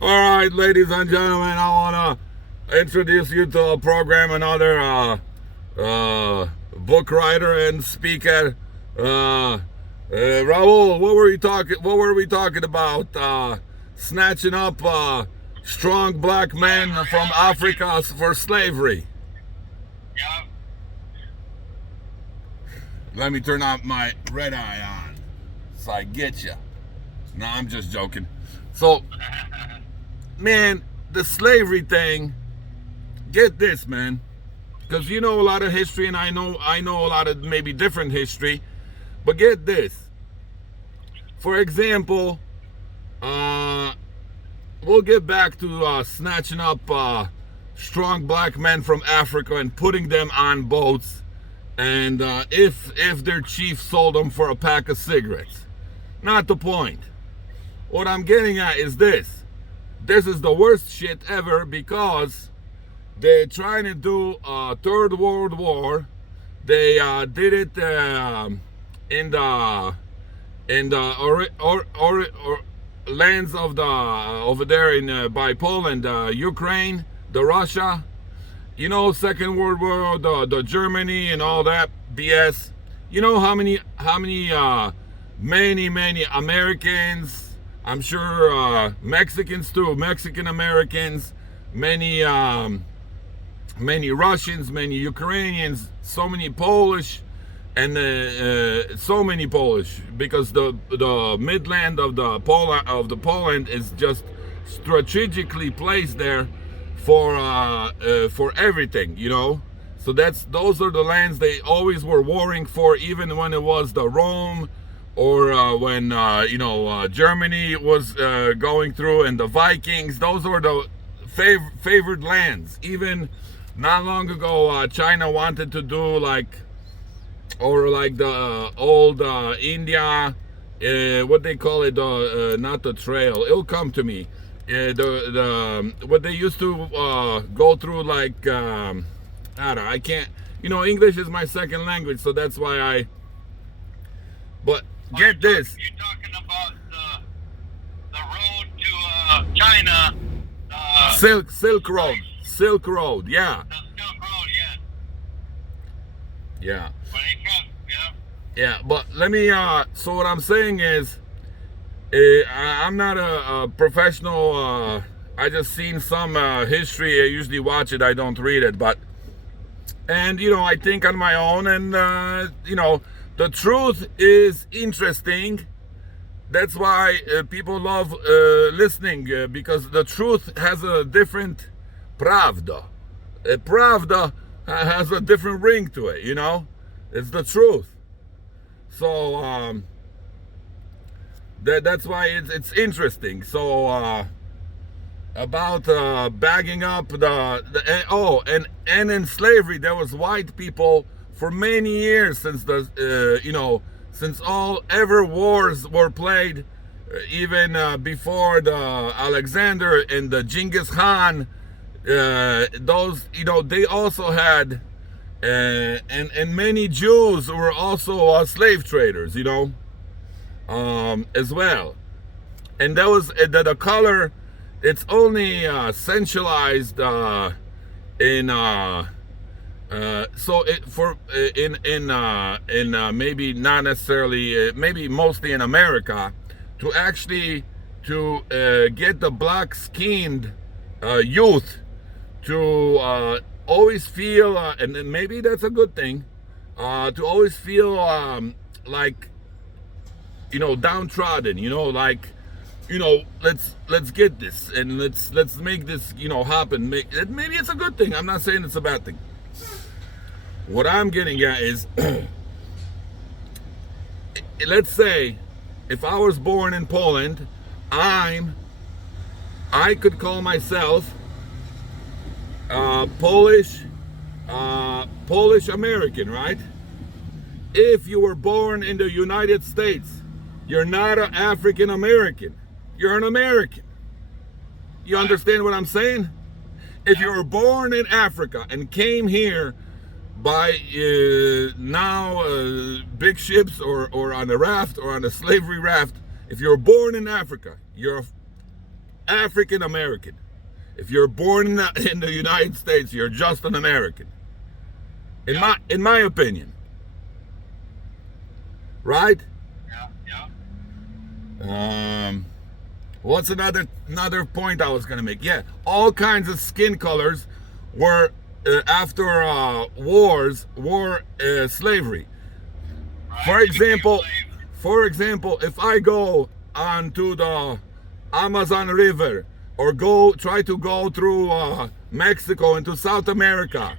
All right, ladies and gentlemen, I want to introduce you to a program, another book writer and speaker. Raul, What were we talking about? Snatching up strong black men from Africa for slavery. Yeah. Let me turn on my red eye on, so I get you. No, I'm just joking. So, man, the slavery thing. Get this, man, because you know a lot of history, and I know a lot of maybe different history, but get this. For example, uh, we'll get back to snatching up strong black men from Africa and putting them on boats, and if their chief sold them for a pack of cigarettes. Not the point. What I'm getting at is this. This is the worst shit ever because they're trying to do a Third World War. They did it in the lands of the over there in by Poland, Ukraine, the Russia. You know, Second World War, the Germany and all that BS. You know many Americans. I'm sure Mexicans too, Mexican Americans, many Russians, many Ukrainians, so many Polish, and so many Polish because the midland of the Poland is just strategically placed there for everything, you know. So those are the lands they always were warring for, even when it was the Rome or when Germany was going through and the Vikings. Those were the favored lands. Even not long ago, China wanted to do like the old India, what they call it, not the trail. It'll come to me. The what they used to go through, like I don't know. I can't. English is my second language, so that's why I. But get this. You're talking about the road to China. Silk Road. Yeah. The Silk Road, yeah. Yeah. When it comes, yeah. Yeah, but let me. So what I'm saying is, I'm not a professional. I just seen some history. I usually watch it. I don't read it, and I think on my own. And the truth is interesting. That's why people love listening because the truth has a different pravda. Pravda has a different ring to it. It's the truth. So that's why it's interesting. So about bagging up and in slavery there was white people for many years since since all ever wars were played, even before the Alexander and the Genghis Khan. Those they also had. And many Jews were also slave traders, as well. And that was the color. It's only centralized in so it for in maybe not necessarily maybe mostly in America to actually to get the black skinned youth to always feel and maybe that's a good thing to always feel like downtrodden, like let's get this and let's make this happen. Maybe it's a good thing. I'm not saying it's a bad thing. What I'm getting at is let's say if I was born in Poland, I could call myself Polish American, right? If you were born in the United States, you're not an African American. You're an American. You understand what I'm saying? If you were born in Africa and came here by big ships or on a raft or on a slavery raft, if you're born in Africa, African American. If you're born in the United States, you're just an American. In my opinion. Right? Yeah. What's another point I was gonna make? Yeah, all kinds of skin colors were after slavery. Right. For example, if I go onto the Amazon River or try to go through Mexico into South America,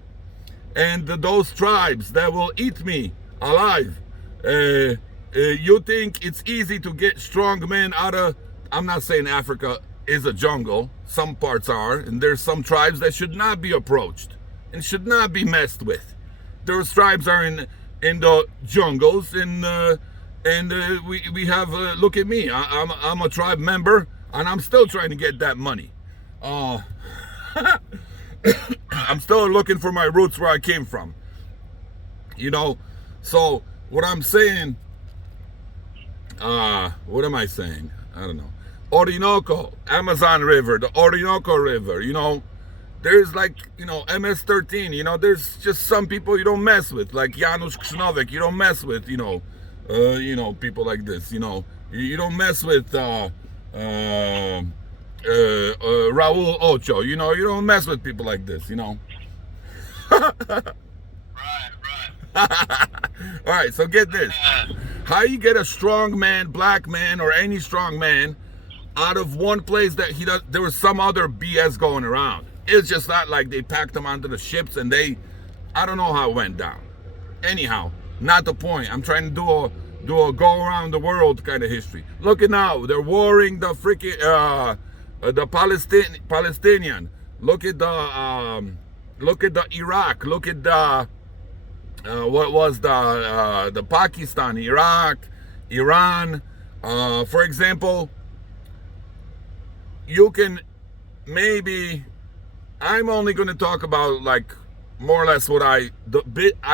and those tribes that will eat me alive, you think it's easy to get strong men out of? I'm not saying Africa is a jungle. Some parts are, and there's some tribes that should not be approached and should not be messed with. Those tribes are in the jungles, and we have look at me. I'm a tribe member, and I'm still trying to get that money. I'm still looking for my roots where I came from. You know, so what I'm saying. What am I saying? I don't know. Orinoco, Amazon River, the Orinoco River, you know, there's like, you know, MS-13, you know, there's just some people you don't mess with, like Janusz Krznowek, you don't mess with, you know, people like this, you know, you don't mess with, Raul Ocho, you know, you don't mess with people like this, you know. Right. All right, so get this. How you get a strong man, black man, or any strong man out of one place that there was some other BS going around? It's just not like they packed them onto the ships and I don't know how it went down. Anyhow, not the point. I'm trying to do a go around the world kind of history. Look at now, they're warring the freaking the Palestinian. Look at the Iraq. Look at the what was the Pakistan, Iraq, Iran. For example, you can maybe, I'm only going to talk about like more or less what I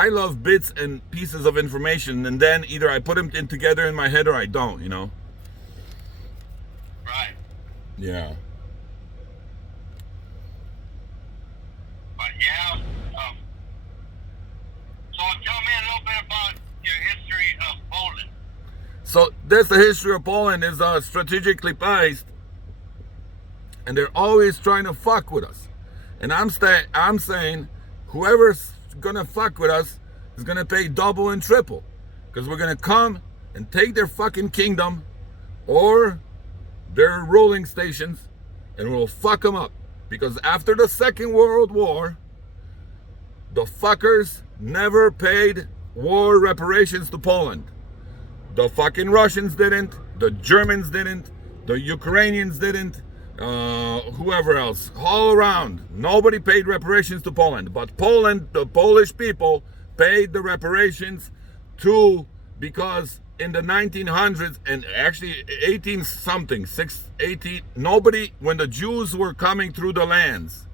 love bits and pieces of information, and then either I put them together in my head or I don't, you know. Right. Yeah. But yeah. So tell me a little bit about your history of Poland. So that's the history of Poland is strategically placed, and they're always trying to fuck with us. And I'm saying whoever's gonna fuck with us is gonna pay double and triple, because we're gonna come and take their fucking kingdom or their ruling stations, and we'll fuck them up. Because after the Second World War, the fuckers never paid war reparations to Poland. The fucking Russians didn't, the Germans didn't, the Ukrainians didn't, whoever else, all around, nobody paid reparations to Poland. But Poland, the Polish people, paid the reparations because in the 1900s and actually 18, nobody, when the Jews were coming through the lands,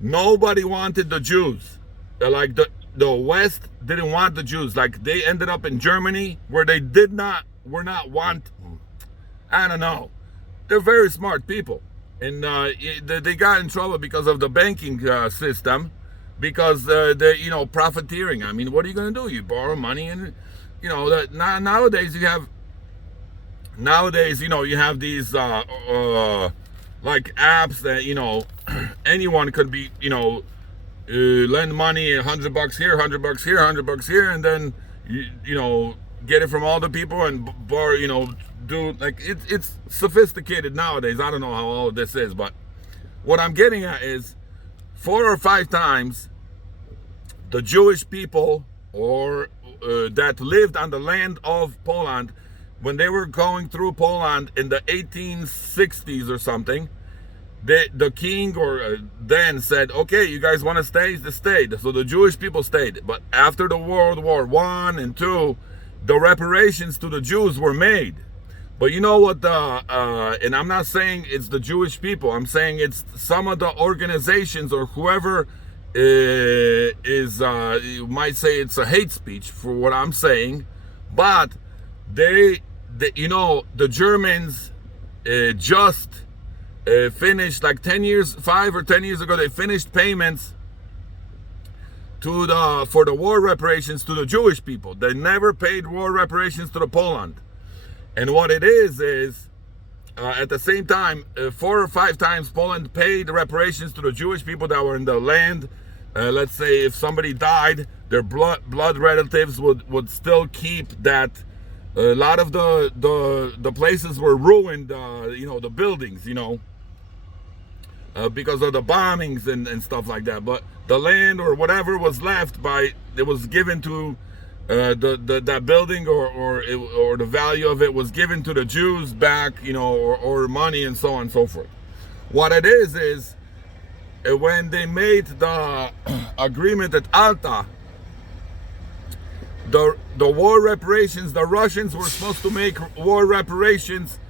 nobody wanted the Jews. Like the West didn't want the Jews. Like they ended up in Germany where they were not want. I don't know. They're very smart people, and they got in trouble because of the banking system, because they, you know, profiteering. I mean, what are you going to do? You borrow money, and you know that nowadays you have these like apps that, you know, anyone could be, you know, lend money, $100 here, $100 here, $100 here, and then you know, get it from all the people and borrow, you know, do like it's sophisticated nowadays. I don't know how all of this is, but what I'm getting at is 4 or 5 times the Jewish people or that lived on the land of Poland, when they were going through Poland in the 1860s or something, the king or then said, okay, you guys want to stay? They stayed. So the Jewish people stayed. But after the World War I and II, the reparations to the Jews were made. But you know what, and I'm not saying it's the Jewish people, I'm saying it's some of the organizations or whoever you might say it's a hate speech for what I'm saying, but they you know, the Germans just finished like 10 years, 5 or 10 years ago, they finished payments for the war reparations to the Jewish people. They never paid war reparations to the Poland. And what it is at the same time, 4 or 5 times Poland paid reparations to the Jewish people that were in the land. Let's say if somebody died, their blood relatives would still keep that. A lot of the places were ruined, the buildings, because of the bombings and stuff like that. But the land or whatever was left it was given to that building or the value of it was given to the Jews back, or money and so on and so forth. What it is when they made the agreement at Alta, the war reparations, the Russians were supposed to make war reparations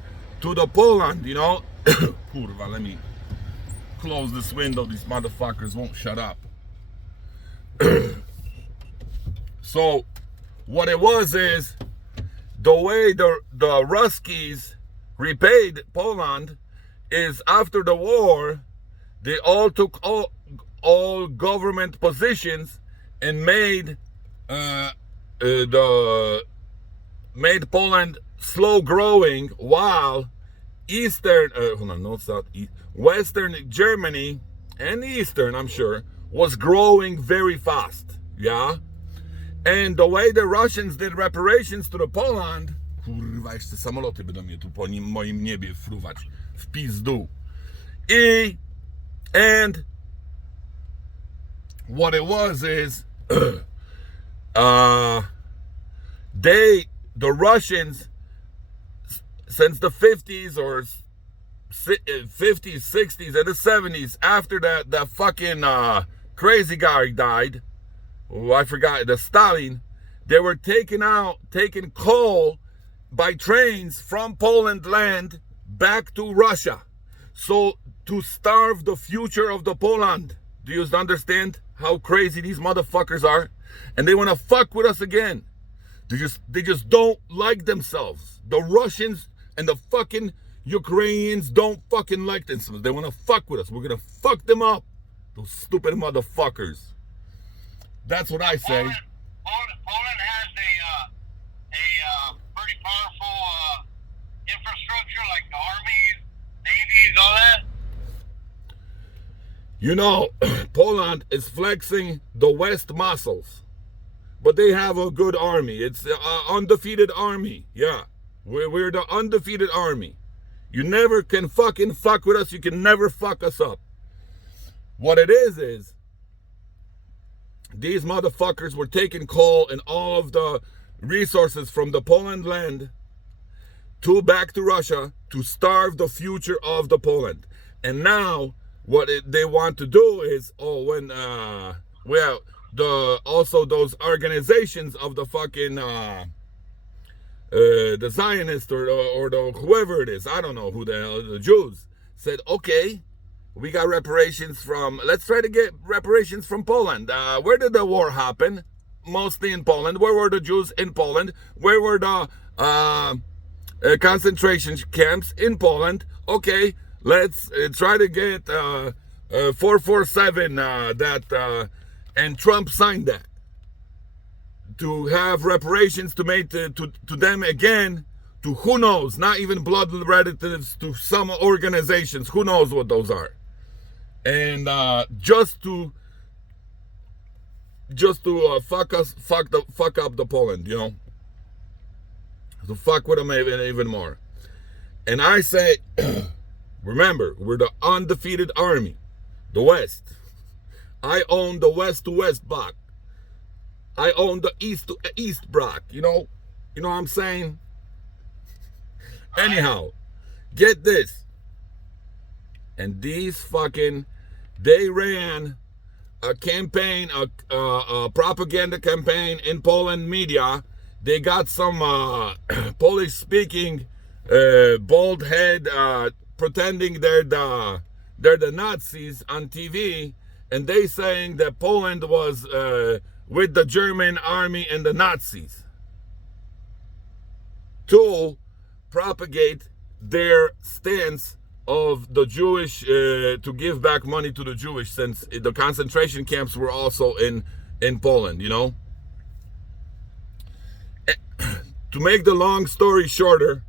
to the Poland, Kurwa, let me close this window. These motherfuckers won't shut up. So what it was is the way the Ruskies repaid Poland is after the war, they all took all government positions and made Poland slow growing, while Western Germany and Eastern, I'm sure, was growing very fast. Yeah? And the way the Russians did reparations to the Poland, kurwa, jeszcze samoloty będą mnie tu po moim niebie fruwać w pizdu. And what it was is the Russians, since the 50s or 50s, 60s, and the 70s, after that fucking crazy guy died, I forgot, the Stalin, they were taking coal by trains from Poland land back to Russia. So to starve the future of the Poland. Do you understand how crazy these motherfuckers are? And they want to fuck with us again. They just don't like themselves. The Russians and the fucking Ukrainians don't fucking like themselves. They want to fuck with us. We're going to fuck them up. Those stupid motherfuckers. That's what I say. Poland has a pretty powerful infrastructure, like the armies, navies, all that. Poland is flexing the West muscles, but they have a good army. It's an undefeated army. Yeah, we're the undefeated army. You never can fucking fuck with us. You can never fuck us up. What it is these motherfuckers were taking coal and all of the resources from the Poland land back to Russia to starve the future of the Poland. And now what they want to do is, also those organizations of the fucking the Zionists or the whoever it is, I don't know who the hell, the Jews, said, okay, we got reparations let's try to get reparations from Poland. Where did the war happen? Mostly in Poland. Where were the Jews in Poland? Where were the concentration camps in Poland? Okay, let's try to get 447 and Trump signed that. To have reparations to make to them again, to who knows, not even blood relatives, to some organizations, who knows what those are. And just to fuck up the Poland, to fuck with them even more. And I say, remember, we're the undefeated army, the West. I own the West to West block. I own the East to East block. You know what I'm saying? Anyhow, get this. And these they ran a campaign, a propaganda campaign in Poland media. They got some Polish-speaking bald head pretending they're the Nazis on TV, and they saying that Poland was with the German army and the Nazis to propagate their stance of the Jewish, to give back money to the Jewish, since the concentration camps were also in Poland, you know. To make the long story shorter,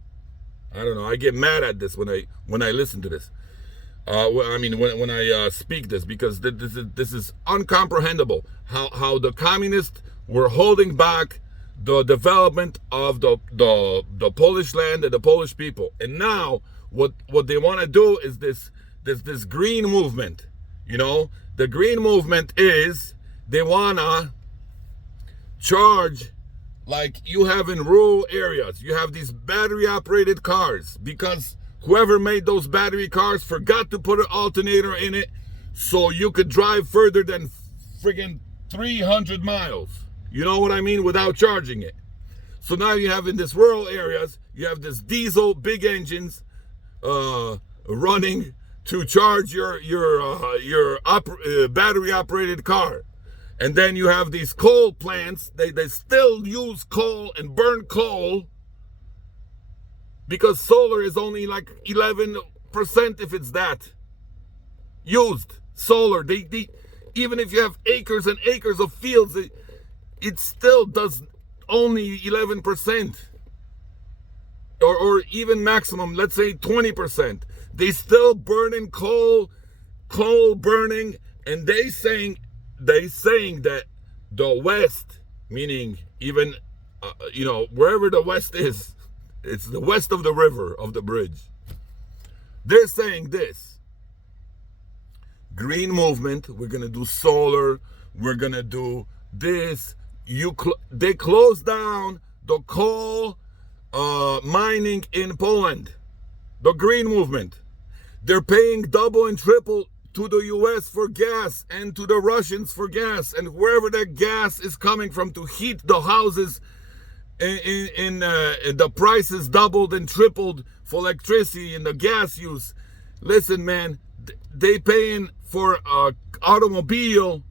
I don't know, I get mad at this when I listen to this. I mean, when I speak this, because this is uncomprehendable. How the communists were holding back the development of the Polish land and the Polish people, and now what they want to do is this green movement. You know, the green movement is they wanna charge, like you have in rural areas. You have these battery operated cars, because whoever made those battery cars forgot to put an alternator in it, so you could drive further than friggin' 300 miles. You know what I mean? Without charging it. So now you have in these rural areas, you have this diesel big engines running to charge your battery operated car. And then you have these coal plants. They still use coal and burn coal, because solar is only like 11%, if it's that, used. Solar, they even if you have acres and acres of fields, it still does only 11%, or even maximum, let's say 20%. They still burning coal burning, and they saying that the West, meaning even you know, wherever the West is, it's the west of the river, of the bridge. They're saying this: green movement, we're gonna do solar, we're gonna do this. They closed down the coal mining in Poland. The green movement. They're paying double and triple to the US for gas, and to the Russians for gas, and wherever that gas is coming from to heat the houses. In the prices doubled and tripled for electricity and the gas use. Listen, man, they paying for automobile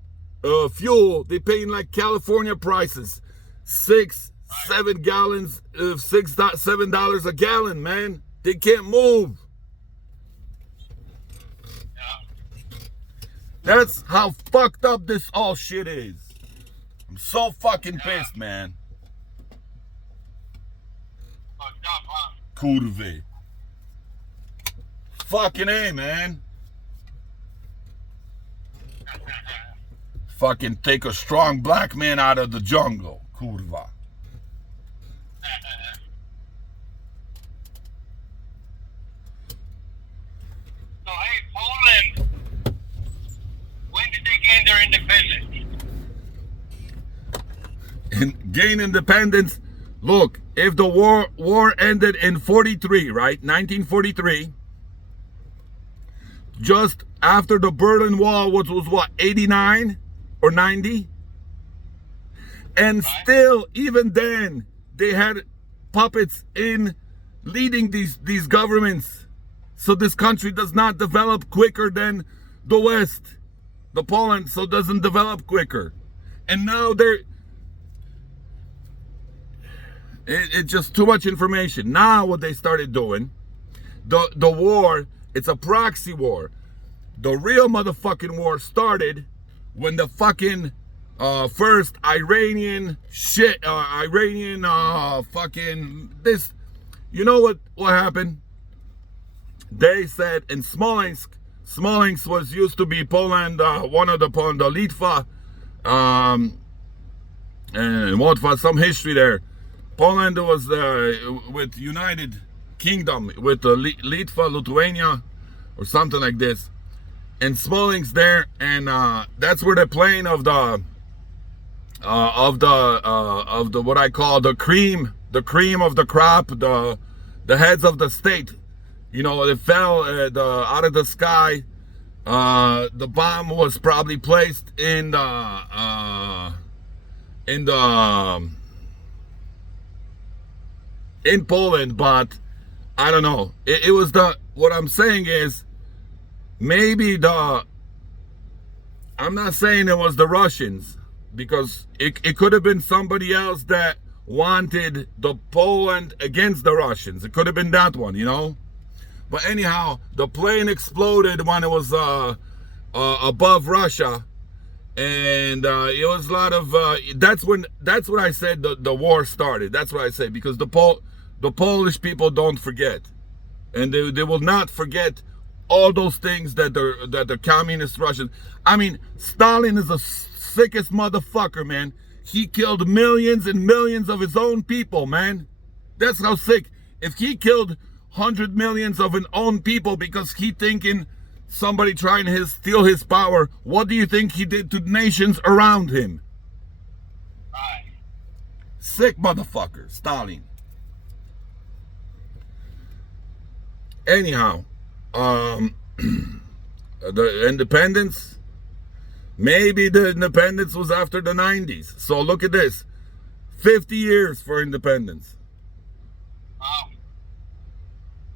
fuel. They paying like California prices, $7 gallons, $7 a gallon, man. They can't move. That's how fucked up this all shit is. I'm so fucking pissed, man. Kurwy. Fucking A, man. Fucking take a strong black man out of the jungle. Kurwa. So, hey, Poland, when did they gain their independence? And gain independence. Look, if the war ended in 43, right? 1943, just after the Berlin Wall, which was what, 89 or 90? And still, even then, they had puppets in leading these governments. So this country does not develop quicker than the West. The Poland, so doesn't develop quicker. And now it's just too much information. Now what they started doing, the war, it's a proxy war. The real motherfucking war started when the fucking first Iranian fucking this. You know what happened? They said in Smolensk was used to be Poland, one of the Litva, and Łotwa, some history there. Poland was with United Kingdom, with Litva, Lithuania, or something like this. And Smolensk there, and that's where the plane of the what I call the cream of the crop, the heads of the state. You know, it fell out of the sky. The bomb was probably placed in Poland, but I don't know. It was what I'm saying is, maybe I'm not saying it was the Russians, because it could have been somebody else that wanted the Poland against the Russians. It could have been that one, you know. But anyhow, the plane exploded when it was above Russia, and it was a lot of. That's when I said the war started. That's what I say, because the Polish people don't forget, and they will not forget all those things that the communist Russians. I mean, Stalin is the sickest motherfucker, man. He killed millions and millions of his own people, man. That's how sick. If he killed 100 millions of his own people because he thinking somebody trying to steal his power, what do you think he did to nations around him? Right. Sick motherfucker, Stalin. Anyhow, the independence, maybe the independence was after the 90s. So look at this, 50 years for independence.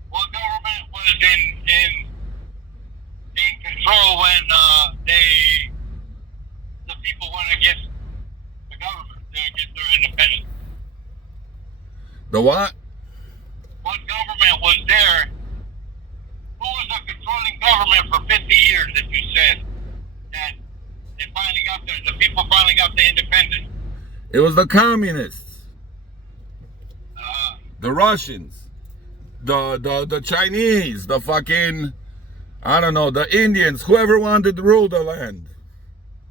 What government was in control when the people went against the government to get their independence? The what? What government was there? Who was the controlling government for 50 years that you said that they finally got the people finally got the independence? It was the communists, the Russians, the Chinese, the fucking, I don't know, the Indians, whoever wanted to rule the land.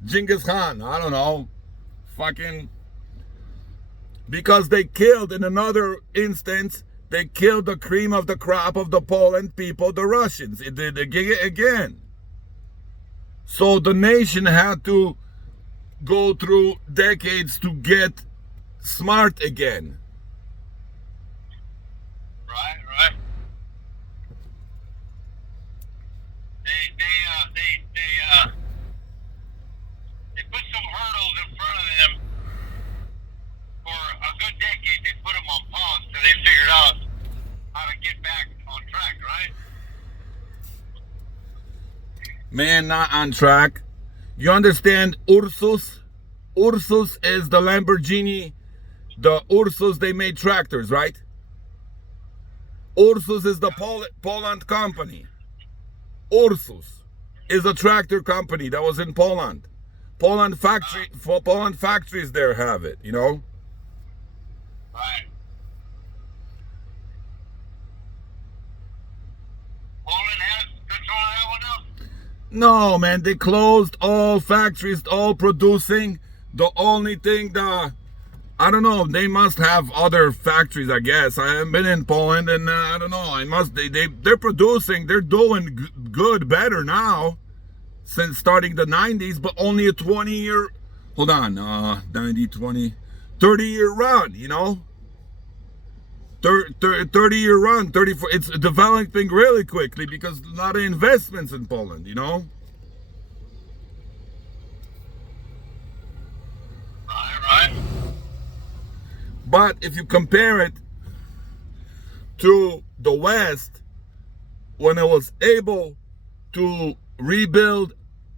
Genghis Khan, I don't know, fucking, because they killed, in another instance, they killed the cream of the crop of the Poland people, the Russians. It did again. So the nation had to go through decades to get smart again. Right. They put some hurdles in front of them for a good decade. They put them on pause till they figured out how to get back on track, right? Man, not on track. You understand Ursus? Ursus is the Lamborghini. The Ursus, they made tractors, right? Ursus is the Poland company. Ursus is a tractor company that was in Poland. Poland factories there have it, you know? Right. Poland has control of that one now? No, man, they closed all factories, all producing. The only thing I don't know, they must have other factories, I guess. I haven't been in Poland, and I don't know. They're producing, they're doing good, better now, since starting the 90s, but only a 20-year, hold on, 90, 20, 30-year run, you know? 30-year run, 34, it's developing really quickly because a lot of investments in Poland, you know? Right. But if you compare it to the West, when it was able to rebuild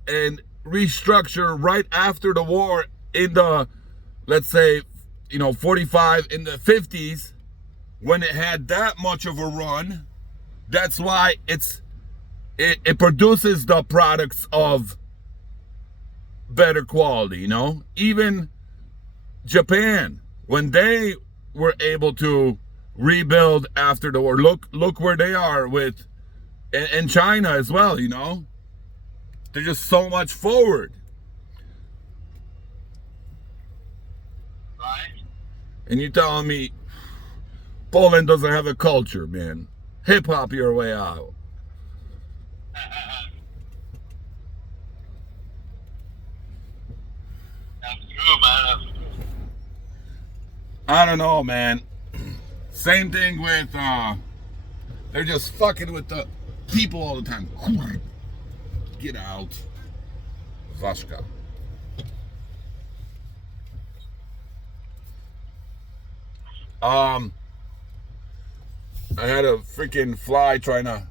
and restructure right after the war in the, let's say, 45, in the 50s, when it had that much of a run, that's why it produces the products of better quality, you know? Even Japan, when they were able to rebuild after the war, look where they are with, and China as well, you know? They're just so much forward. Right. And you telling me Poland doesn't have a culture, man? Hip hop your way out. That's true, man. I don't know, man. Same thing with, they're just fucking with the people all the time. Get out. Vashka. I had a freaking fly trying to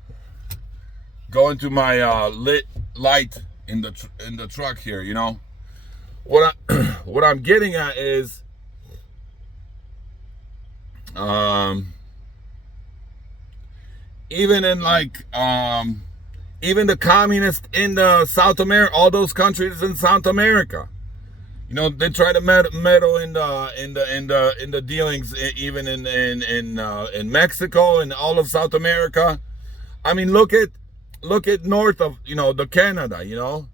go into my lit light in the truck here, you know. What I'm getting at is, even in like even the communists in the South America, all those countries in South America, you know, they try to meddle in the dealings, even in Mexico and all of South America. I mean, look at north of, you know, the Canada. You know,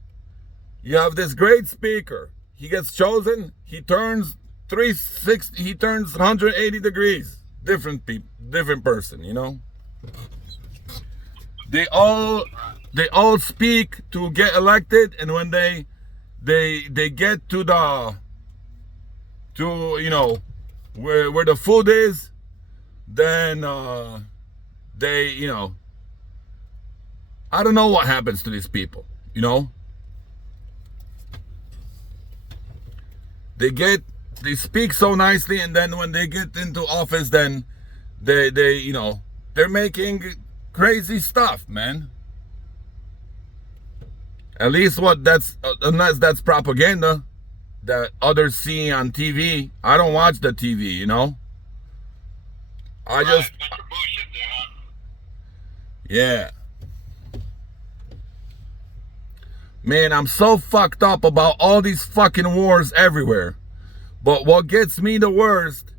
you have this great speaker. He gets chosen. He turns 360. He turns 180 degrees. Different people, different person. You know. They all speak to get elected, and when they get to you know, where the food is, then they, you know, I don't know what happens to these people. You know, they speak so nicely, and then when they get into office, then they you know, they're making crazy stuff, man. At least unless that's propaganda that others see on TV. I don't watch the TV, you know. I just, yeah. Man, I'm so fucked up about all these fucking wars everywhere. But what gets me the worst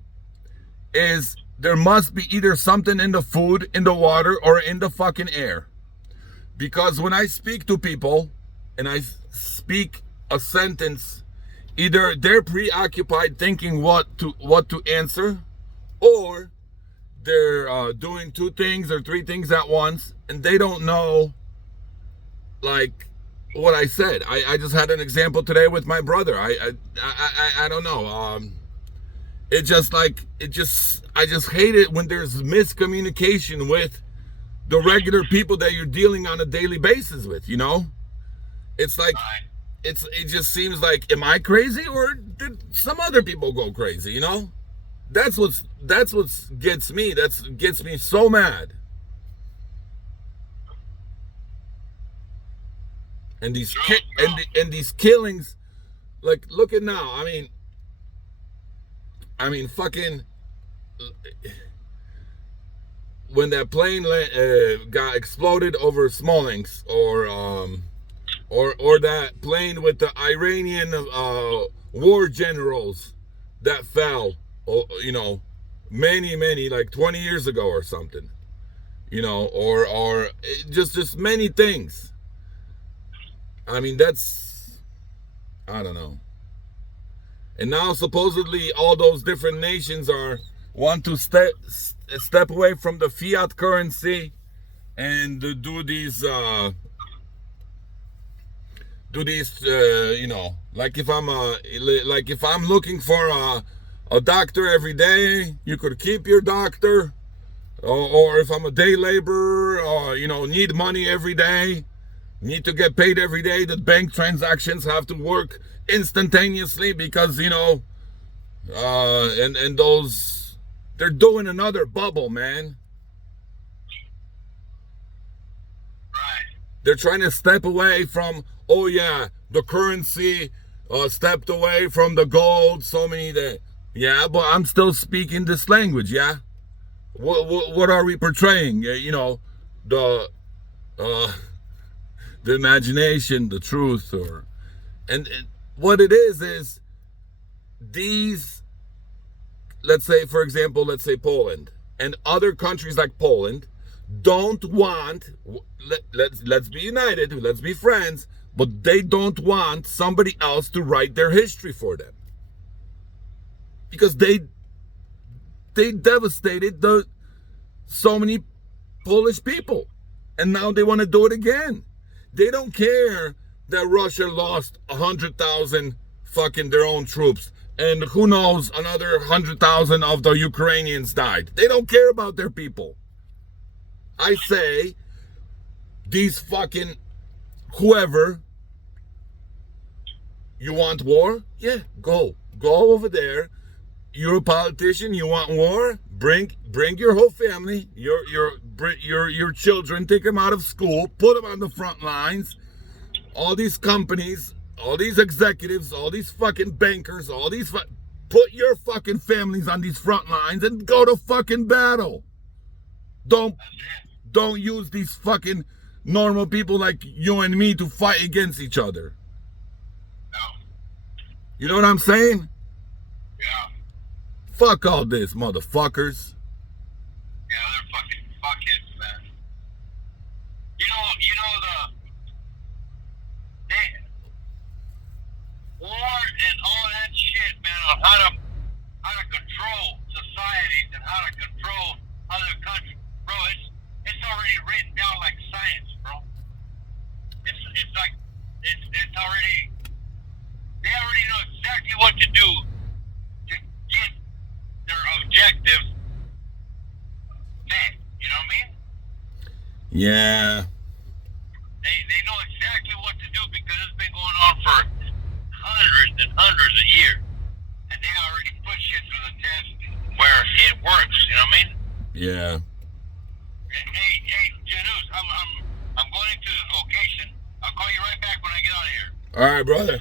is there must be either something in the food, in the water, or in the fucking air. Because when I speak to people and I speak a sentence, either they're preoccupied thinking what to answer, or they're doing 2 things or 3 things at once, and they don't know, like, what I said. I just had an example today with my brother. I don't know. I just hate it when there's miscommunication with the regular people that you're dealing on a daily basis with, you know? It's like, it just seems like, am I crazy, or did some other people go crazy, you know? That's what gets me. That gets me so mad. And these these killings, like, look at now. I mean, fucking, when that plane got exploded over Smolensk, or that plane with the Iranian war generals that fell, you know, many, like 20 years ago or something, you know, or just many things. I mean, that's, I don't know. And now supposedly all those different nations want to step away from the fiat currency and do these you know, like if I'm looking for a doctor every day, you could keep your doctor, or if I'm a day laborer, you know, need money every day, need to get paid every day, the bank transactions have to work instantaneously, because, you know, and those, they're doing another bubble, man. Right. They're trying to step away from, oh yeah, the currency stepped away from the gold, so many that, yeah, but I'm still speaking this language, yeah? What are we portraying? You know, the imagination, the truth, or, and what it is these, let's say, for example, let's say Poland and other countries like Poland don't want, let's be united, let's be friends, but they don't want somebody else to write their history for them, because they devastated so many Polish people, and now they want to do it again. They don't care that Russia lost 100,000 fucking their own troops, and who knows, another 100,000 of the Ukrainians died. They don't care about their people. I say, these fucking whoever, you want war? Yeah, go over there. You're a politician, you want war? Bring your whole family, your children, take them out of school, put them on the front lines. All these companies, all these executives, all these fucking bankers, put your fucking families on these front lines and go to fucking battle. Don't don't use these fucking normal people like you and me to fight against each other. No. You know what I'm saying? Yeah. Fuck all this, motherfuckers. Yeah, they're fucking fuckheads, man. You know war and all that shit, man, on how to control societies and how to control other countries, bro. It's already written down like science, bro. It's like it's already, they already know exactly what to do to get their objectives met. You know what I mean? Yeah. They know exactly what to do because it's been going on for hundreds and hundreds of years, and they already put shit to the test where it works. You know what I mean? Yeah. Hey, Janus, I'm going into this location. I'll call you right back when I get out of here. All right, brother.